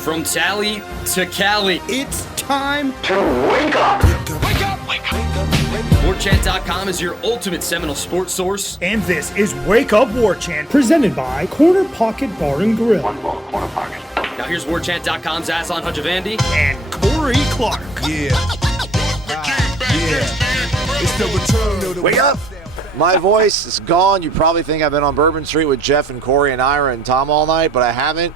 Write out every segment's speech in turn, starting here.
From Tally to Cali, It's time to wake up. Wake up! Wake up! Warchant.com is your ultimate Seminole sports source. And this is Wake Up Warchant, presented by Corner Pocket Bar and Grill. One more corner pocket. Now here's Warchant.com's Aslan Hujavandi. And Corey Clark. Yeah. It's the return of the Wake up! My voice is gone. You probably think I've been on Bourbon Street with Jeff and Corey and Ira and Tom all night, but I haven't.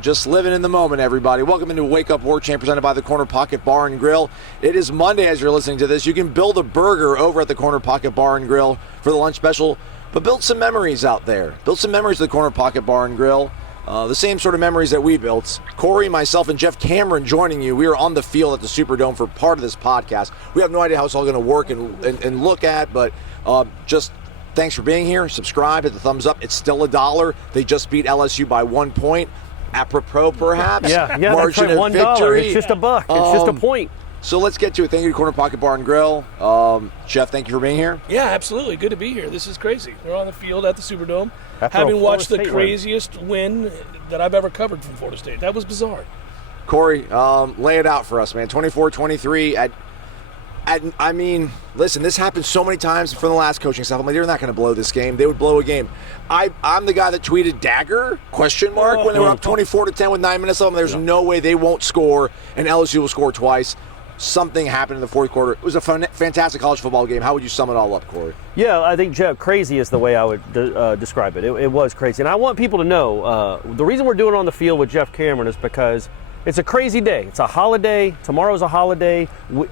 Just living in the moment, everybody. Welcome into Wake Up Warchant, presented by the Corner Pocket Bar and Grill. It is Monday as you're listening to this. You can build a burger over at the Corner Pocket Bar and Grill for the lunch special, but build some memories out there. Build some memories at the Corner Pocket Bar and Grill. The same sort of memories that we built. Corey, myself, and Jeff Cameron joining you. We are on the field at the Superdome for part of this podcast. We have no idea how it's all going to work and look at, but just thanks for being here. Subscribe, hit the thumbs up. It's still $1. They just beat LSU by 1 point. Apropos, perhaps. Yeah, margin that's right, of $1. victory. It's just a buck. It's just a point. So let's get to it. Thank you to Corner Pocket Bar and Grill. Jeff, thank you for being here. Yeah, absolutely. Good to be here. This is crazy. We're on the field at the Superdome, After having a watched the Florida State craziest win that I've ever covered from Florida State. That was bizarre. Corey, lay it out for us, man. 24-23 I mean, listen, this happened so many times from the last coaching staff. I'm like, they're not going to blow this game. They would blow a game. I'm the guy that tweeted dagger, ? When they were up 24-10 with 9 minutes left. There's no way they won't score, and LSU will score twice. Something happened in the fourth quarter. It was a fantastic college football game. How would you sum it all up, Corey? Yeah, I think, Jeff, crazy is the way I would describe it. It was crazy. And I want people to know, the reason we're doing it on the field with Jeff Cameron is because it's a crazy day. It's a holiday. Tomorrow's a holiday.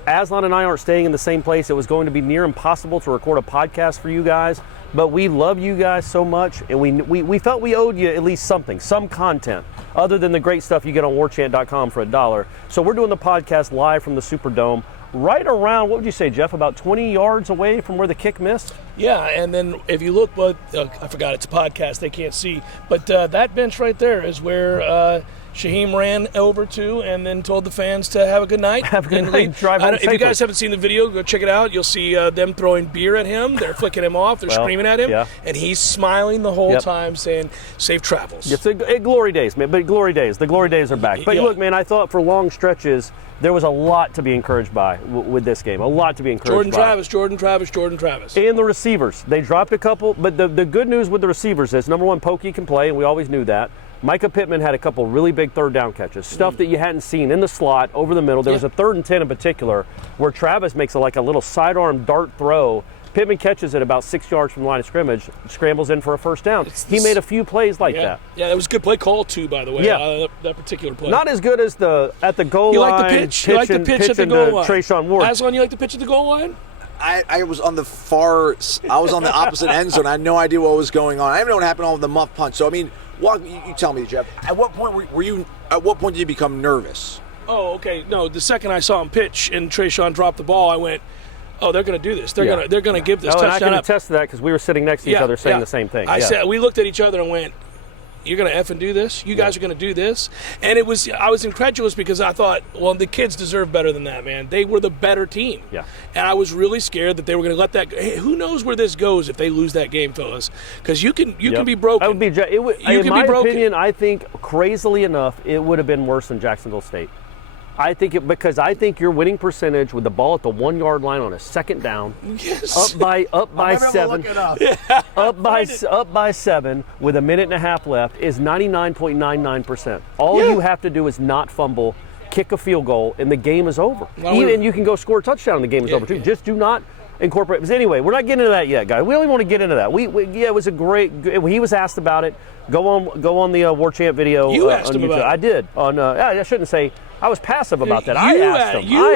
Aslan and I aren't staying in the same place. It was going to be near impossible to record a podcast for you guys, but we love you guys so much, and we felt we owed you at least something, some content, other than the great stuff you get on warchant.com for $1. So we're doing the podcast live from the Superdome, right around, what would you say, Jeff, about 20 yards away from where the kick missed? Yeah, and then if you look, I forgot it's a podcast, they can't see, but that bench right there is where Shaheem ran over to and then told the fans to have a good night. Have a good night. Drive home if you guys haven't seen the video, go check it out. You'll see them throwing beer at him. They're flicking him off. They're screaming at him. Yeah. And he's smiling the whole time saying, safe travels. It's a glory days, man. But glory days. The glory days are back. But look, man, I thought for long stretches there was a lot to be encouraged by with this game. A lot to be encouraged by. Jordan Travis. And the receivers. They dropped a couple. But the good news with the receivers is, number one, Pokey can play, and we always knew that. Micah Pittman had a couple really big third down catches, stuff that you hadn't seen in the slot, over the middle. There was a 3rd and 10 in particular where Travis makes a little sidearm dart throw. Pittman catches it about 6 yards from the line of scrimmage, scrambles in for a first down. He made a few plays like that. Yeah, that was a good play call too, by the way. That particular play. Not as good as at the goal line. You like the pitch? You like the pitch at the goal line? Trayshawn Ward. Aslan, you like the pitch at the goal line? I was on the opposite end zone. I had no idea what was going on. I didn't know what happened on the muff punch. So, I mean, you tell me, Jeff. At what point did you become nervous? Oh, okay. No, the second I saw him pitch and Trayshawn dropped the ball, I went, "Oh, they're going to do this. They're going to give this touchdown." And I can attest to that because we were sitting next to each other saying the same thing. We looked at each other and went, "You're going to effing do this? You guys are going to do this?" And I was incredulous because I thought, well, the kids deserve better than that, man. They were the better team. Yeah. And I was really scared that they were going to let that go. Hey, who knows where this goes if they lose that game, fellas? Because you can be broken. In my opinion, I think, crazily enough, it would have been worse than Jacksonville State. Because I think your winning percentage with the ball at the 1 yard line on a second down, up by 7, up by 7 with a minute and a half left is 99.99%. All you have to do is not fumble, kick a field goal, and the game is over. Even you can go score a touchdown, and the game is over too. Just do not incorporate. But anyway, we're not getting into that yet, guys. We don't even want to get into that. It was a great. He was asked about it. Go on the Warchant video. You asked on him YouTube. about it. I did. I shouldn't say. I was passive about that. I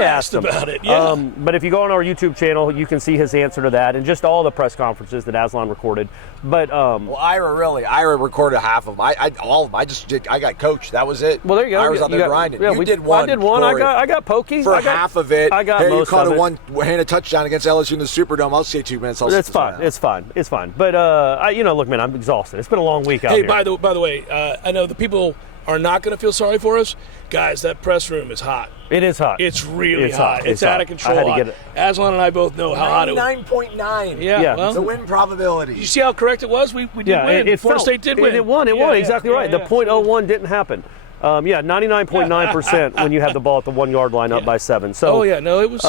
asked him about it. Yeah. But if you go on our YouTube channel, you can see his answer to that and just all the press conferences that Aslan recorded. But Ira recorded half of them. All of them. I got coached. That was it. Well, there you go. I was out there grinding. You did one. I did one. Corey, I got pokey for half of it. I got most you caught of it. one-handed touchdown against LSU in the Superdome. I'll say 2 minutes. It's fine. But look, man, I'm exhausted. It's been a long week out here. Hey, by the way, I know the people are not going to feel sorry for us. Guys, that press room is hot. It is hot. It's really hot. It's out of control. I had to get it. Aslan and I both know how hot it was. 99.9. Yeah. Well, the win probability. You see how correct it was? We did win. Florida State did win. It won. Exactly right. The .01 didn't happen. Yeah, 99.9% when you have the ball at the 1 yard line up by 7. So, it was.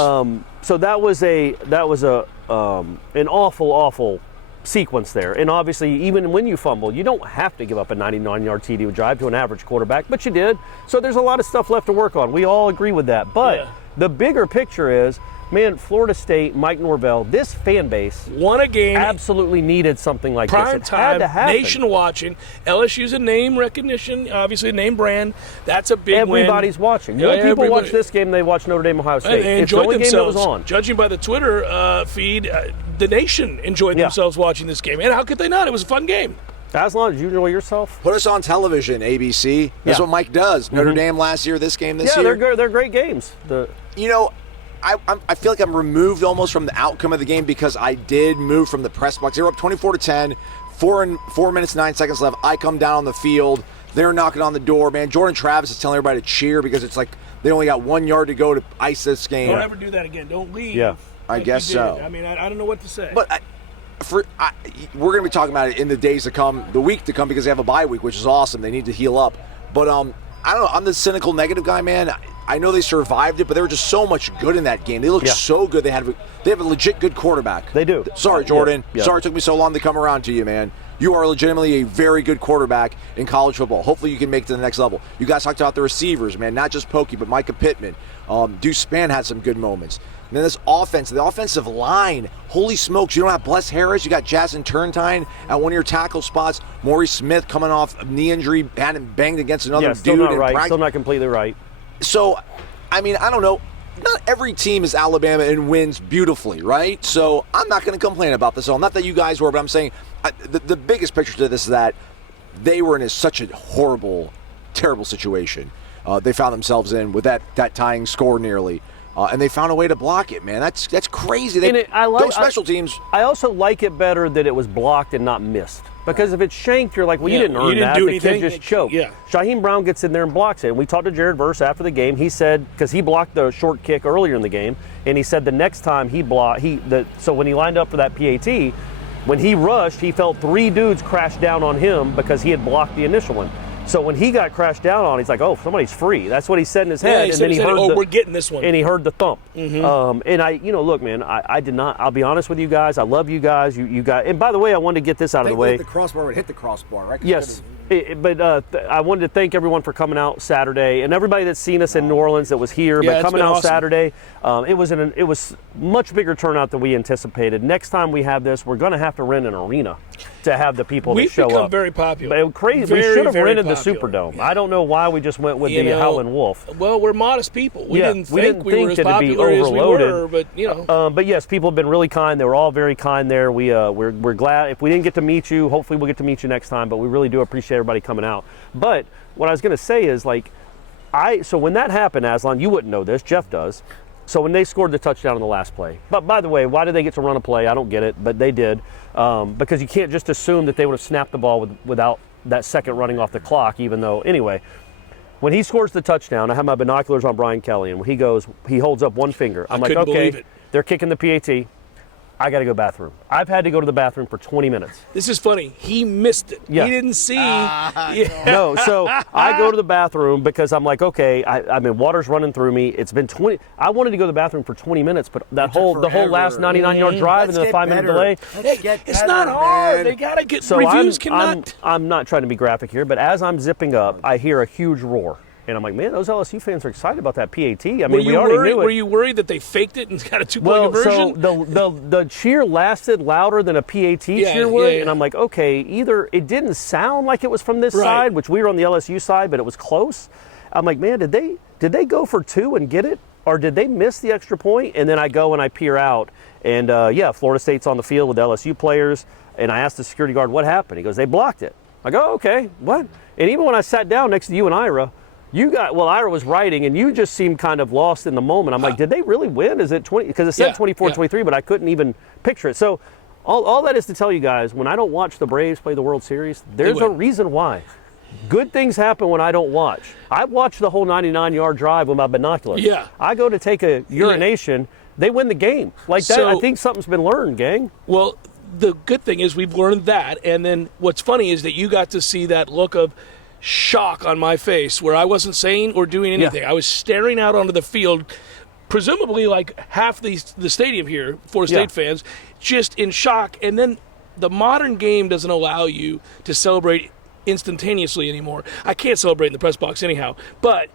So that was an awful sequence there. And obviously, even when you fumble, you don't have to give up a 99-yard TD drive to an average quarterback, but you did. So there's a lot of stuff left to work on. We all agree with that. But the bigger picture is, man, Florida State, Mike Norvell, this fan base won a game. Absolutely needed something like this. It time, had to happen. nation watching. LSU's a name recognition, obviously a name brand. That's a big Everybody's win. watching. More people watch this game than they watch Notre Dame, Ohio State. They it's the enjoyed only themselves. Game that was on. Judging by the Twitter feed, the nation enjoyed themselves watching this game. And how could they not? It was a fun game. Aslan, did you enjoy yourself? Put us on television, ABC. That's what Mike does. Notre Dame last year, this game this year. Yeah, they're great games. I feel like I'm removed almost from the outcome of the game because I did move from the press box. They were up 24-10, 4 minutes, 9 seconds left. I come down on the field. They're knocking on the door, man. Jordan Travis is telling everybody to cheer because it's like they only got 1 yard to go to ice this game. Don't ever do that again. Don't leave. Yeah. I guess so. I mean, I don't know what to say. But we're going to be talking about it in the days to come, the week to come, because they have a bye week, which is awesome. They need to heal up. But I don't know. I'm the cynical negative guy, man. I know they survived it, but they were just so much good in that game. They looked so good. They have a legit good quarterback. They do. Sorry, Jordan. Yeah. Sorry it took me so long to come around to you, man. You are legitimately a very good quarterback in college football. Hopefully you can make it to the next level. You guys talked about the receivers, man, not just Pokey, but Micah Pittman. Deuce Spann had some good moments. And then this offense, the offensive line, holy smokes, you don't have Bless Harris, you got Jason Turntine at one of your tackle spots, Maurice Smith coming off a knee injury, hadn't banged against another still dude. Not right. Still not completely right. So, I mean, I don't know. Not every team is Alabama and wins beautifully, right? So I'm not going to complain about this all. Not that you guys were, but I'm saying the biggest picture to this is that they were in such a horrible, terrible situation. They found themselves in with that tying score nearly. And they found a way to block it, man. That's crazy. Those special teams. I also like it better that it was blocked and not missed. Because if it's shanked, you're like, well, you didn't earn that. Do the anything. Kid just choked. Yeah. Shaheem Brown gets in there and blocks it. And we talked to Jared Verse after the game. He said, because he blocked the short kick earlier in the game, and he said the next time he blocked, so when he lined up for that PAT, when he rushed, he felt 3 dudes crash down on him because he had blocked the initial one. So when he got crashed down on, he's like, "Oh, somebody's free." That's what he said in his head, and then he heard, we're getting this one." And he heard the thump. Mm-hmm. And look, man, I did not. I'll be honest with you guys. I love you guys. You guys. And by the way, I wanted to get this out of the way. The crossbar would hit the crossbar, right? Yes. But I wanted to thank everyone for coming out Saturday, and everybody that's seen us in New Orleans that was here. But coming out awesome. Saturday, it was much bigger turnout than we anticipated. Next time we have this, we're going to have to rent an arena to have the people that show up. We've become very popular. But crazy. We should have rented the Superdome. Yeah. I don't know why we just went with the Howlin' Wolf. Well, we're modest people. We didn't think we were as that it'd be popular overloaded. as we were, but you know. But yes, people have been really kind. They were all very kind there. We're glad. If we didn't get to meet you, hopefully we'll get to meet you next time. But we really do appreciate everybody coming out. But what I was going to say is, so when that happened, Aslan, you wouldn't know this. Jeff does. So when they scored the touchdown on the last play. But by the way, why did they get to run a play? I don't get it, but they did. Because you can't just assume that they would have snapped the ball without that second running off the clock, even though, anyway. When he scores the touchdown, I have my binoculars on Brian Kelly, and he holds up one finger. I'm like, okay, they're kicking the PAT. I got to go bathroom. I've had to go to the bathroom for 20 minutes. This is funny. He missed it. Yeah. He didn't see. No, so I go to the bathroom because I'm like, okay, I mean, water's running through me. It's been 20. I wanted to go to the bathroom for 20 minutes, but the whole last 99-yard drive and then the 5-minute delay. It's not hard. Man. They got to get reviews. I'm not trying to be graphic here, but as I'm zipping up, I hear a huge roar. And I'm like, man, those LSU fans are excited about that PAT. I mean, we already knew it. Were you worried that they faked it and got a 2-point conversion? So the cheer lasted louder than a PAT cheer would. Yeah. And I'm like, okay, either it didn't sound like it was from this side, which we were on the LSU side, but it was close. I'm like, man, did they go for 2 and get it? Or did they miss the extra point? And then I go and I peer out. And, Florida State's on the field with LSU players. And I asked the security guard, what happened? He goes, they blocked it. I go, okay, what? And even when I sat down next to you and Ira, Ira was writing, and you just seemed kind of lost in the moment. I'm like, did they really win? Is it 20? Because it said 24-23, but I couldn't even picture it. So all that is to tell you guys, when I don't watch the Braves play the World Series, there's a reason why. Good things happen when I don't watch. I watched the whole 99-yard drive with my binoculars. Yeah. I go to take a urination. They win the game. Like that, I think something's been learned, gang. Well, the good thing is we've learned that. And then what's funny is that you got to see that look of shock on my face where I wasn't saying or doing anything. I was staring out onto the field, presumably like half the stadium here, Florida State fans, just in shock. And then the modern game doesn't allow you to celebrate instantaneously anymore. I can't celebrate in the press box anyhow, but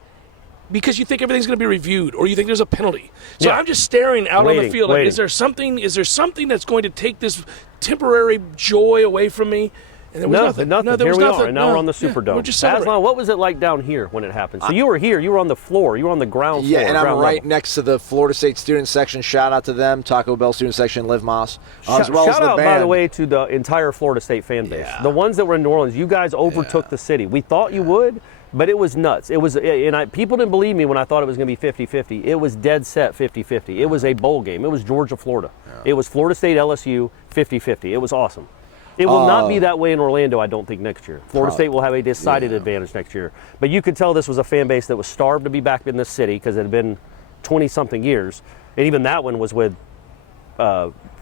because you think everything's going to be reviewed or you think there's a penalty. So I'm just staring out on the field. Like, is there something that's going to take this temporary joy away from me? And there was nothing. No, there was we nothing. are, and now we're on the Superdome. We're just celebrating. Aslan, what was it like down here when it happened? So you were here. You were on the floor. You were on the ground floor. Yeah, and I'm right level. next to the Florida State student section. Shout out to them. Taco Bell student section, Liv Moss. As well as shout the out, band. by the way, to the entire Florida State fan base. The ones that were in New Orleans, you guys overtook the city. We thought you would, but it was nuts. It was, people didn't believe me when I thought it was going to be 50-50. It was dead set 50-50. It was a bowl game. It was Georgia-Florida. It was Florida State, LSU, 50-50. It was awesome. It will not be that way in Orlando, I don't think, next year. Florida State will have a decided advantage next year. But you could tell this was a fan base that was starved to be back in this city because it had been 20-something years. And even that one was with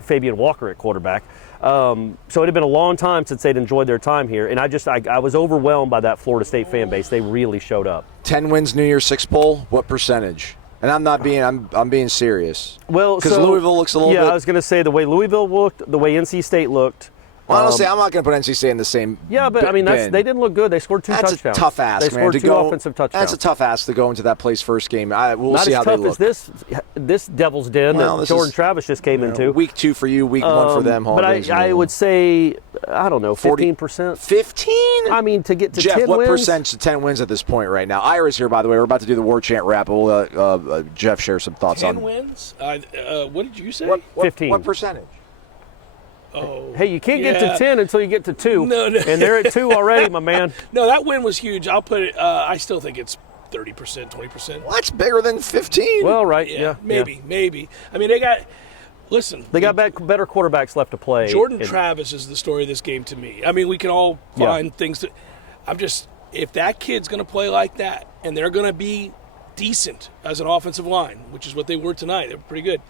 Fabian Walker at quarterback. So it had been a long time since they'd enjoyed their time here. And I was overwhelmed by that Florida State fan base. They really showed up. 10 wins New Year's Six Bowl, what percentage? And I'm not being, I'm being serious. Well, because Louisville looks a little bit. Yeah, I was going to say the way Louisville looked, the way NC State looked. Honestly, I'm not going to put NC State in the same. Yeah, but I mean, they didn't look good. They scored two touchdowns. That's a tough ask, they man. scored two offensive touchdowns. That's a tough ask to go into that place first game. We'll see how they look. Not as tough as this Devil's Den that Jordan Travis just came into. Week 2 for you, week 1 for them. But I would say, I don't know, 15%. 15? I mean, to get to Jeff, 10 what wins? percentage to 10 wins at this point right now? Ira's here, by the way. We're about to do the Warchant wrap. We'll let Jeff share some thoughts 10 on 10 wins? What did you say? 15. What percentage? Oh, hey, you can't get to 10 until you get to 2. No. And they're at 2 already, my man. No, that win was huge. I'll put it, I still think it's 30%, 20%. Well, that's bigger than 15. Well, right, Maybe. I mean, they got better quarterbacks left to play. Jordan Travis is the story of this game to me. I mean, we can all find things that if that kid's going to play like that and they're going to be decent as an offensive line, which is what they were tonight, they were pretty good.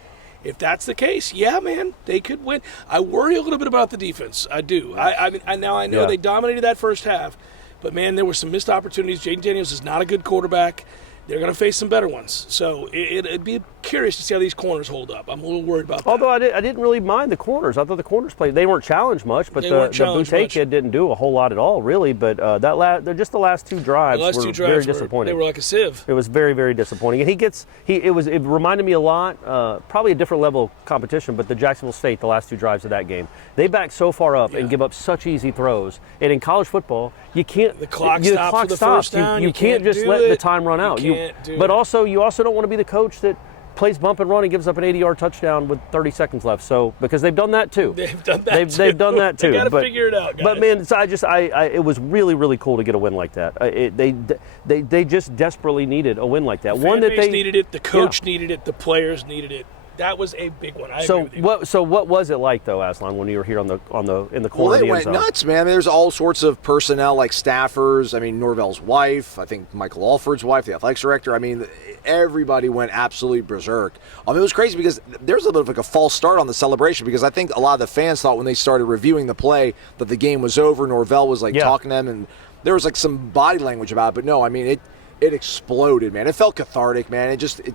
If that's the case, yeah, man, they could win. I worry a little bit about the defense. I do. I know they dominated that first half, but, man, there were some missed opportunities. Jaden Daniels is not a good quarterback. They're going to face some better ones. So it'd be curious to see how these corners hold up. I'm a little worried about that. Although I didn't really mind the corners. I thought the corners played. They weren't challenged much, but the Boutte kid didn't do a whole lot at all, really. But they're just the last two drives were very disappointing. They were like a sieve. It was very, very disappointing. And it reminded me a lot, probably a different level of competition, but the Jacksonville State, the last two drives of that game. They back so far up and give up such easy throws. And in college football, you can't. The clock stops for the first down. You can't just let the time run out. But also, you also don't want to be the coach that plays bump and run and gives up an 80-yard touchdown with 30 seconds left. So because they've done that too. They've done that too. They've done that too. They got to figure it out, guys. But man, so it was really, really cool to get a win like that. They just desperately needed a win like that. The fan base needed it. The coach needed it. The players needed it. That was a big one. So what was it like though, Aslan, when you were here in the corner of the end zone? Well, they went nuts, man. I mean, there's all sorts of personnel like staffers. I mean, Norvell's wife. I think Michael Alford's wife, the athletics director. I mean, everybody went absolutely berserk. It was crazy because there was a bit of like a false start on the celebration because I think a lot of the fans thought when they started reviewing the play that the game was over. Norvell was like talking to them, and there was like some body language about it. But no, I mean it exploded, man. It felt cathartic, man.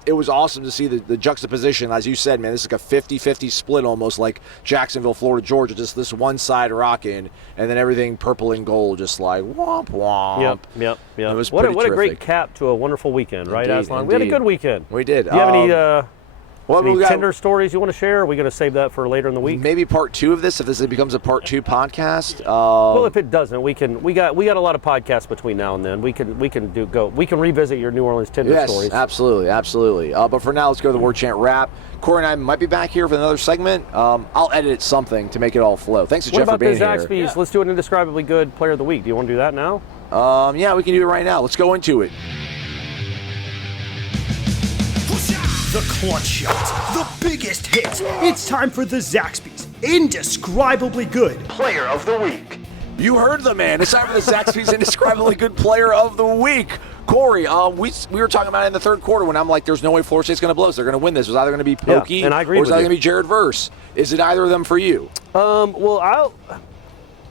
It was awesome to see the juxtaposition, as you said, man. This is like a 50-50 split almost, like Jacksonville, Florida, Georgia, just this one side rocking, and then everything purple and gold, just like womp womp. Yep. It was what a terrific. great cap to a wonderful weekend, right, Aslan? Indeed. We had a good weekend. We did. Do you have any tender stories you want to share? Are we going to save that for later in the week? Maybe part 2 of this, if this becomes a part 2 podcast. Well, if it doesn't, we got a lot of podcasts between now and then. We can revisit your New Orleans tender stories. Absolutely. But for now, let's go to the Warchant wrap. Corey and I might be back here for another segment. I'll edit something to make it all flow. Thanks to Jeff for being here. What about the Zaxby's? Let's do an indescribably good player of the week. Do you want to do that now? Yeah, we can do it right now. Let's go into it. The clutch shot, the biggest hits. It's time for the Zaxby's indescribably good Player of the week. You heard the man. It's time for the Zaxby's indescribably good player of the week. Corey, we were talking about it in the third quarter when I'm like, there's no way Florida State's going to blow us. They're going to win this. It was either going to be Pokey and I agree or it's either going to be Jared Verse. Is it either of them for you? Well,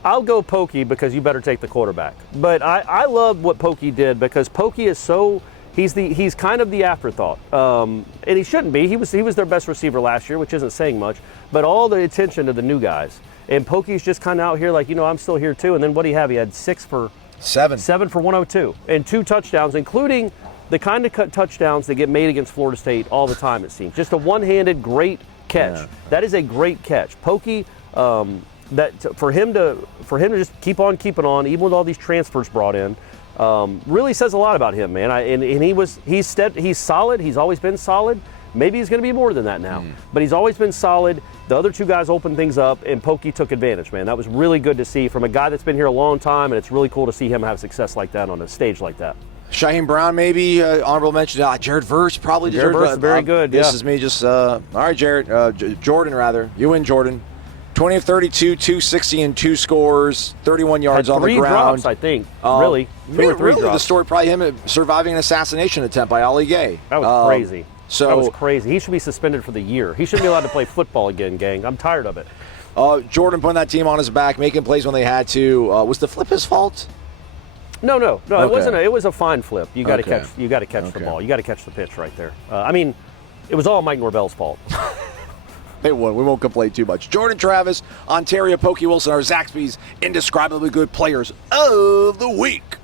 I'll go Pokey because you better take the quarterback. But I love what Pokey did because Pokey is so he's kind of the afterthought, and he shouldn't be. He was their best receiver last year, which isn't saying much. But all the attention to the new guys, and Pokey's just kind of out here like, I'm still here too. And then what do you have? He had 7 for 102 and 2 touchdowns, including the kind of touchdowns that get made against Florida State all the time. It seems just a one-handed great catch. Yeah. That is a great catch, Pokey. For him to just keep on keeping on, even with all these transfers brought in, really says a lot about him, man. He's solid. He's always been solid. Maybe he's going to be more than that now, but he's always been solid. The other 2 guys opened things up, and Pokey took advantage, man. That was really good to see from a guy that's been here a long time, and it's really cool to see him have success like that on a stage like that. Shaheem Brown, maybe honorable mention. Jared Verse probably deserves. Jared Verse is very good. This is me just. All right, Jared. Jordan, rather. You win, Jordan. 20 of 32, 260 and 2 scores, 31 yards on the ground. 3 drops, I think. Really, 2 or 3 drops. The story probably him surviving an assassination attempt by Ali Gay. That was crazy. That was crazy. He should be suspended for the year. He shouldn't be allowed to play football again, gang. I'm tired of it. Jordan putting that team on his back, making plays when they had to. Was the flip his fault? No. Okay. It wasn't. It was a fine flip. You got to catch. You got to catch the ball. You got to catch the pitch right there. It was all Mike Norvell's fault. They won. We won't complain too much. Jordan Travis, Ontario Pokey Wilson are Zaxby's indescribably good players of the week.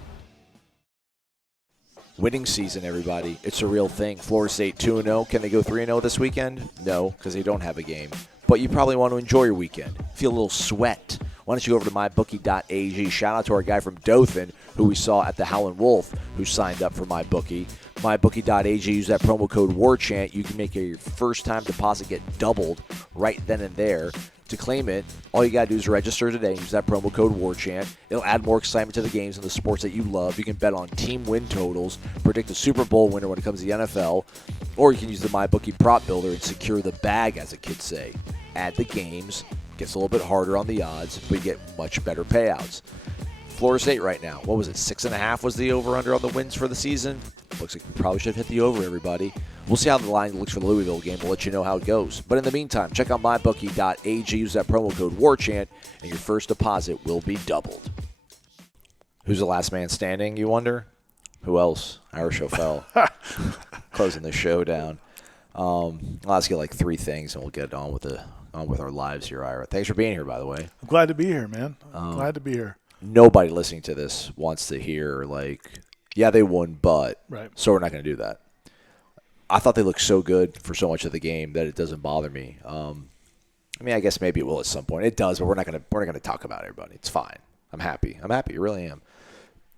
Winning season, everybody. It's a real thing. Florida State 2-0. Can they go 3-0 this weekend? No, because they don't have a game. But you probably want to enjoy your weekend. Feel a little sweat. Why don't you go over to mybookie.ag. Shout out to our guy from Dothan who we saw at the Howlin' Wolf who signed up for MyBookie. MyBookie.ag. Use that promo code WARCHANT. You can make your first-time deposit get doubled right then and there. To claim it, all you got to do is register today. Use that promo code WARCHANT. It'll add more excitement to the games and the sports that you love. You can bet on team win totals, predict the Super Bowl winner when it comes to the NFL, or you can use the MyBookie prop builder and secure the bag, as the kids say. Add the games. Gets a little bit harder on the odds, but you get much better payouts. Florida State right now, what was it, 6.5 was the over-under on the wins for the season? Looks like we probably should have hit the over, everybody. We'll see how the line looks for the Louisville game. We'll let you know how it goes. But in the meantime, check out mybookie.ag. Use that promo code WARCHANT, and your first deposit will be doubled. Who's the last man standing, you wonder? Who else? Irish fell. Closing the show down. Let's get like 3 things, and we'll get on with our lives here, Ira. Thanks for being here, by the way. I'm glad to be here, man. Glad to be here. Nobody listening to this wants to hear, yeah, they won, but right. So we're not going to do that. I thought they looked so good for so much of the game that it doesn't bother me. I guess maybe it will at some point. It does, but we're not going to talk about it, everybody. It's fine. I'm happy. I really am.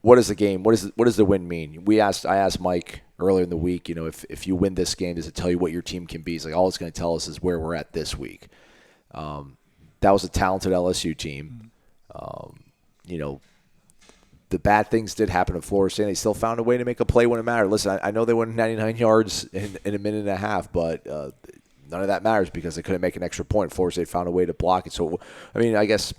What is the game? What does the win mean? I asked Mike earlier in the week, if you win this game, does it tell you what your team can be? He's like, all it's going to tell us is where we're at this week. That was a talented LSU team. The bad things did happen at Florida State. They still found a way to make a play when it mattered. Listen, I know they went 99 yards in a minute and a half, but none of that matters because they couldn't make an extra point. Florida State found a way to block it. So, I guess,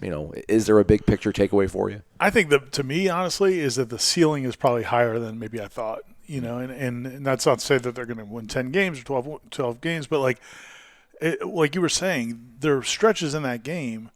is there a big picture takeaway for you? I think to me, honestly, is that the ceiling is probably higher than maybe I thought. And that's not to say that they're going to win 10 games or 12 games, but like you were saying, there are stretches in that game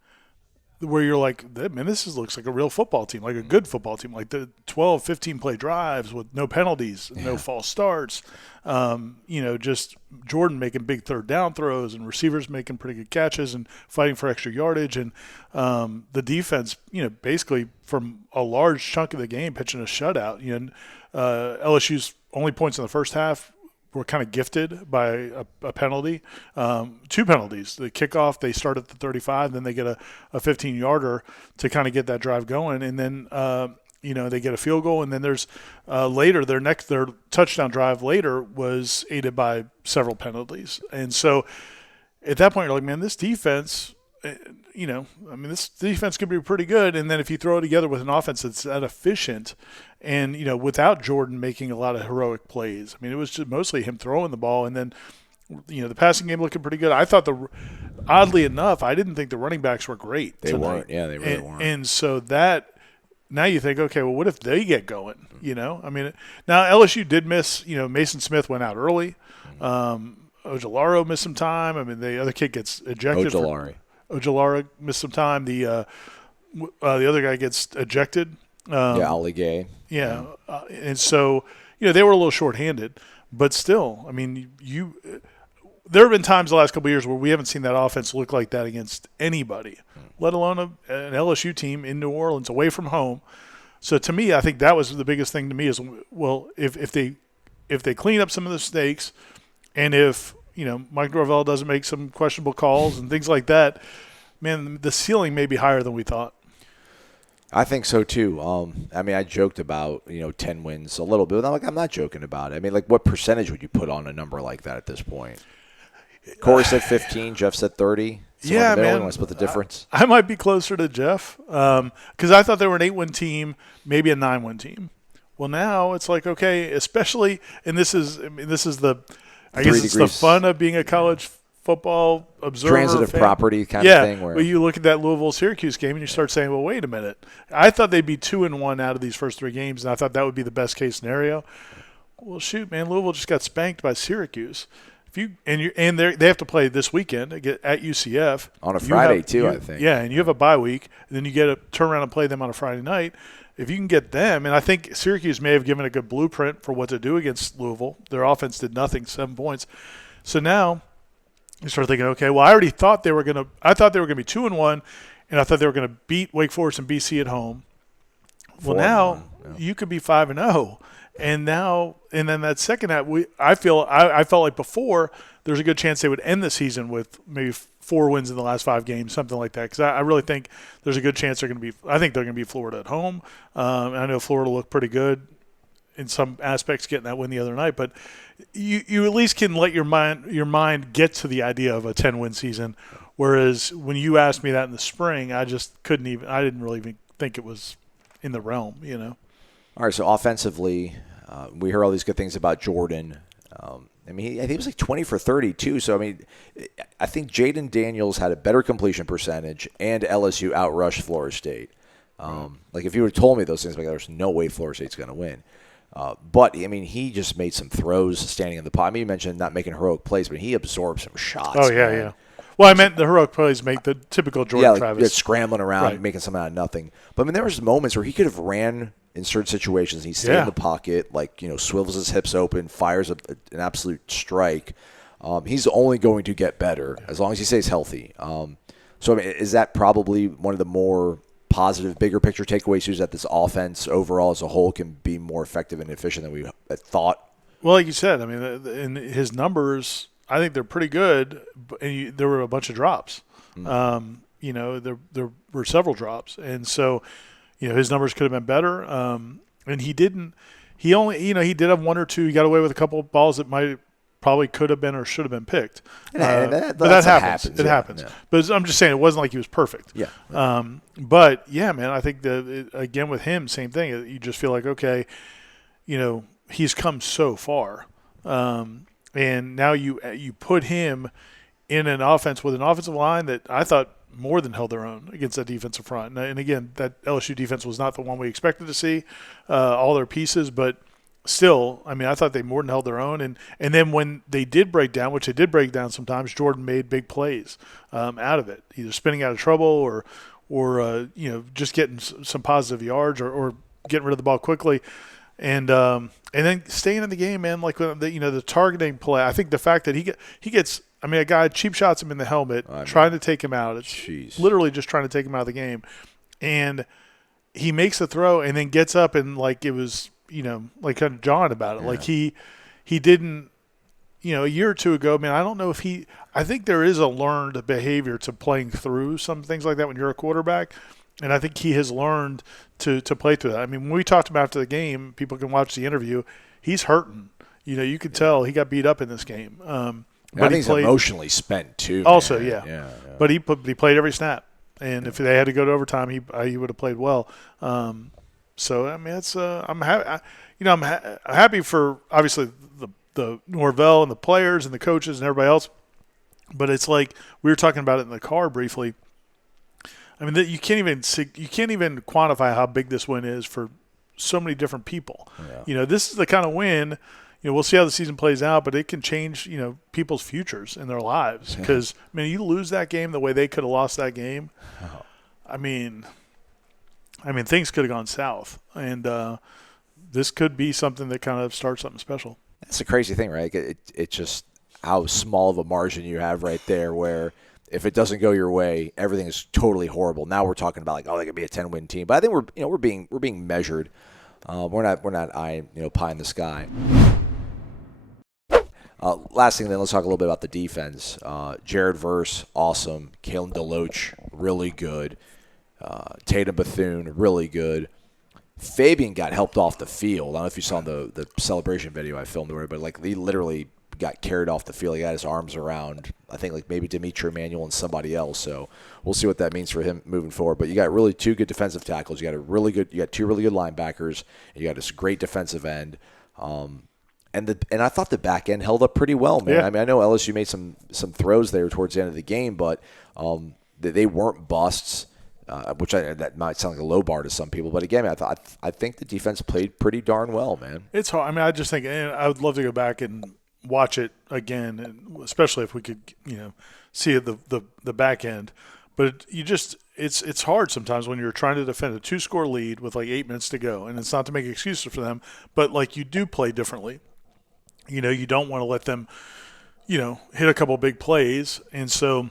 where you're like, man, looks like a real football team, like a good football team, like the 12, 15-play drives with no penalties, no false starts, just Jordan making big third down throws and receivers making pretty good catches and fighting for extra yardage. And the defense, basically from a large chunk of the game pitching a shutout. LSU's only points in the first half were kind of gifted by a penalty, 2 penalties. The kickoff, they start at the 35, then they get a 15-yarder to kind of get that drive going, and then they get a field goal, and then there's later their touchdown drive later was aided by several penalties, and so at that point you're like, man, this defense. This defense could be pretty good. And then if you throw it together with an offense that's that efficient and, without Jordan making a lot of heroic plays, it was just mostly him throwing the ball. And then, the passing game looking pretty good. I thought oddly enough, I didn't think the running backs were great. They weren't. Yeah, they really weren't. And so now you think, okay, well, what if they get going? Now LSU did miss, Mason Smith went out early. Ojolaro missed some time. The other kid gets ejected. Ojolari Ojolari missed some time. The the other guy gets ejected. Ali Gay. Yeah, and so they were a little shorthanded, but still, I mean, there have been times the last couple of years where we haven't seen that offense look like that against anybody, let alone an LSU team in New Orleans away from home. So to me, I think that was the biggest thing to me is, well, if they clean up some of the mistakes, and if Mike Norvell doesn't make some questionable calls and things like that, man, the ceiling may be higher than we thought. I think so too. I mean, I joked about 10 wins a little bit. I'm not joking about it. I mean, like, what percentage would you put on a number like that at this point? Corey said 15. Jeff said 30. Yeah, man. You want to split the difference? I might be closer to Jeff because I thought they were an 8-win team, maybe a 9-win team. Well, now it's like, okay, especially, and this is the, I guess it's the fun of being a college football observer. Transitive property kind of thing. Where you look at that Louisville-Syracuse game and you start saying, well, wait a minute. I thought they'd be 2-1 out of these first 3 games, and I thought that would be the best case scenario. Well, shoot, man, Louisville just got spanked by Syracuse. They have to play this weekend at UCF on a Friday too, I think. Yeah, and you have a bye week, and then you get to turn around and play them on a Friday night. If you can get them, and I think Syracuse may have given a good blueprint for what to do against Louisville. Their offense did nothing, 7 points. So now you start thinking, okay, well, I thought they were going to be 2-1, and I thought they were going to beat Wake Forest and BC at home. Well, now you could be 5-0. And then that second half, I felt like before there's a good chance they would end the season with maybe 4 wins in the last 5 games, something like that. Because I really think there's a good chance I think they're going to be Florida at home. And I know Florida looked pretty good in some aspects getting that win the other night. But you at least can let your mind get to the idea of a 10-win season. Whereas when you asked me that in the spring, I just I didn't really even think it was in the realm, All right, so offensively, we heard all these good things about Jordan. I think he was like 20 for 30 too. So, I mean, I think Jaden Daniels had a better completion percentage, and LSU outrushed Florida State. Like, if you would have told me those things, like, there's no way Florida State's going to win. But, I mean, he just made some throws standing in the pot. I mean, you mentioned not making heroic plays, but he absorbed some shots. Oh, yeah, yeah. Well, I meant the heroic plays make the typical Jordan Travis. Scrambling around, making something out of nothing. But, I mean, there was moments where he could have ran in certain situations. He stayed in the pocket, swivels his hips open, fires an absolute strike. He's only going to get better as long as he stays healthy. So, I mean, is that probably one of the more positive, bigger picture takeaways is that this offense overall as a whole can be more effective and efficient than we thought? Well, like you said, I mean, in his numbers, I think they're pretty good, and there were a bunch of drops. There were several drops, and so his numbers could have been better. And he didn't. He did have 1 or 2. He got away with a couple of balls that probably could have been or should have been picked. But that happens. It happens. Yeah. But I'm just saying it wasn't like he was perfect. Yeah. But yeah, man, I think again with him, same thing. You just feel like, okay, he's come so far. And now you put him in an offense with an offensive line that I thought more than held their own against that defensive front. And again, that LSU defense was not the one we expected to see, all their pieces, but still, I mean, I thought they more than held their own. And then when they did break down, which they did break down sometimes, Jordan made big plays out of it, either spinning out of trouble or just getting some positive yards or getting rid of the ball quickly. And then staying in the game, man, like the targeting play. I think the fact that he gets, I mean, a guy cheap shots him in the helmet, trying to take him out. It's literally just trying to take him out of the game. And he makes a throw and then gets up and like it was, like kind of jawing about it. Yeah. Like he didn't, a year or two ago, man, I don't know if I think there is a learned behavior to playing through some things like that when you're a quarterback. And I think he has learned to play through that. I mean, when we talked about after the game, people can watch the interview. He's hurting. You could tell he got beat up in this game. But I think he's emotionally spent too. Also, yeah. But he played every snap, and if they had to go to overtime, he would have played well. So I mean, it's I'm happy. I'm happy for obviously the Norvell and the players and the coaches and everybody else. But it's like we were talking about it in the car briefly. I mean, you can't even quantify how big this win is for so many different people. Yeah. This is the kind of win. We'll see how the season plays out, but it can change people's futures in their lives. Because I mean, you lose that game the way they could have lost that game. I mean, I mean, things could have gone south, and this could be something that kind of starts something special. That's a crazy thing, right? It's just how small of a margin you have right there where if it doesn't go your way, everything is totally horrible. Now we're talking about they could be a 10-win team. But I think we're being measured. We're not eyeing pie in the sky. Last thing, then let's talk a little bit about the defense. Jared Verse, awesome. Kalen DeLoach, really good. Tatum Bethune, really good. Fabian got helped off the field. I don't know if you saw the celebration video I filmed, but he literally got carried off the field. He got his arms around, I think, maybe Dimitri Emanuel and somebody else. So we'll see what that means for him moving forward. But you got really two good defensive tackles. You got two really good linebackers. And you got this great defensive end. And I thought the back end held up pretty well, man. Yeah. I mean, I know LSU made some throws there towards the end of the game, but they weren't busts. That might sound like a low bar to some people, but again, I think the defense played pretty darn well, man. It's hard. I mean, I just think I would love to go back and watch it again, and especially if we could, see the back end. But it's hard sometimes when you're trying to defend a 2-score lead with 8 minutes to go, and it's not to make excuses for them, but you do play differently. You don't want to let them, hit a couple big plays, and so.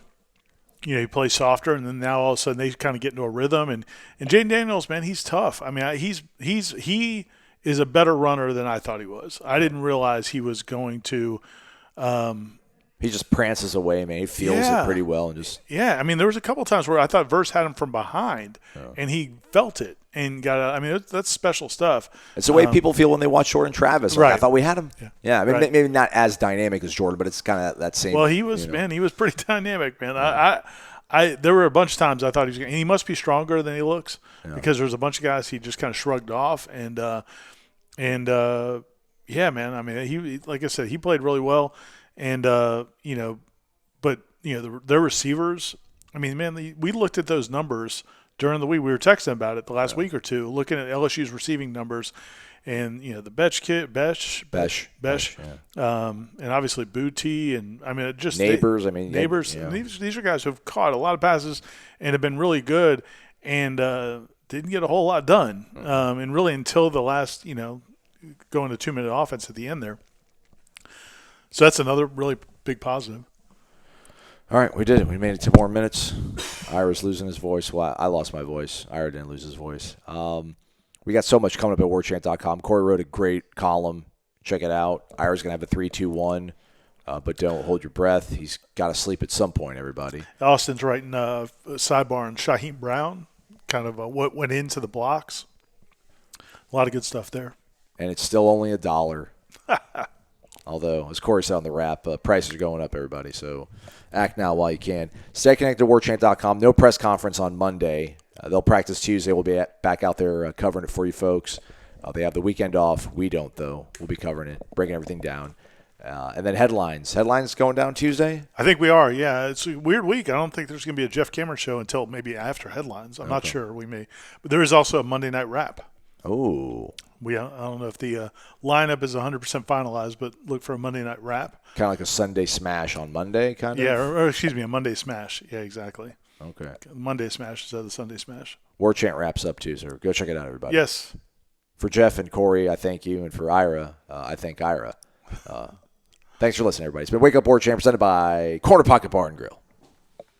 You play softer, and then now all of a sudden they kind of get into a rhythm. And Jaden Daniels, man, he's tough. I mean, he is a better runner than I thought he was. I didn't realize he was going to. He just prances away, man. He feels it pretty well, and just. Yeah, I mean, there was a couple times where I thought Verse had him from behind, and he felt it and got. I mean, that's special stuff. It's the way people feel when they watch Jordan Travis. Right. I thought we had him. Yeah, I mean, right. maybe not as dynamic as Jordan, but it's kind of that same. Well, he was man. He was pretty dynamic, man. I there were a bunch of times I thought he must be stronger than he looks because there's a bunch of guys he just kind of shrugged off and yeah, man. I mean, he like I said, he played really well, and but their receivers. I mean, man, we looked at those numbers during the week. We were texting about it the last week or two, looking at LSU's receiving numbers, and the Besh, and obviously Booty, and I mean just Neighbors. Neighbors. And these are guys who've caught a lot of passes and have been really good, and didn't get a whole lot done, and really until the last going to 2-minute offense at the end there. So that's another really big positive. All right, we did it. We made it 2 more minutes. Ira's losing his voice. Well, I lost my voice. Ira didn't lose his voice. We got so much coming up at warchant.com. Corey wrote a great column. Check it out. Ira's going to have a 3-2-1, but don't hold your breath. He's got to sleep at some point, everybody. Austin's writing a sidebar on Shaheem Brown, kind of what went into the blocks. A lot of good stuff there. And it's still only $1. Although, as Corey said on the wrap, prices are going up, everybody. So act now while you can. Stay connected to warchant.com. No press conference on Monday. They'll practice Tuesday. We'll be back out there covering it for you folks. They have the weekend off. We don't, though. We'll be covering it, breaking everything down. And then headlines. Headlines going down Tuesday? I think we are, yeah. It's a weird week. I don't think there's going to be a Jeff Cameron show until maybe after headlines. I'm not sure. We may. But there is also a Monday night wrap. Oh. I don't know if the lineup is 100% finalized, but look for a Monday night wrap. Kind of like a Sunday smash on Monday, kind of? Yeah, or excuse me, a Monday smash. Yeah, exactly. Okay. Monday smash instead of the Sunday smash. Warchant wraps up too, so go check it out, everybody. Yes. For Jeff and Corey, I thank you, and for Ira, I thank Ira. Thanks for listening, everybody. It's been Wake Up Warchant presented by Corner Pocket Bar and Grill.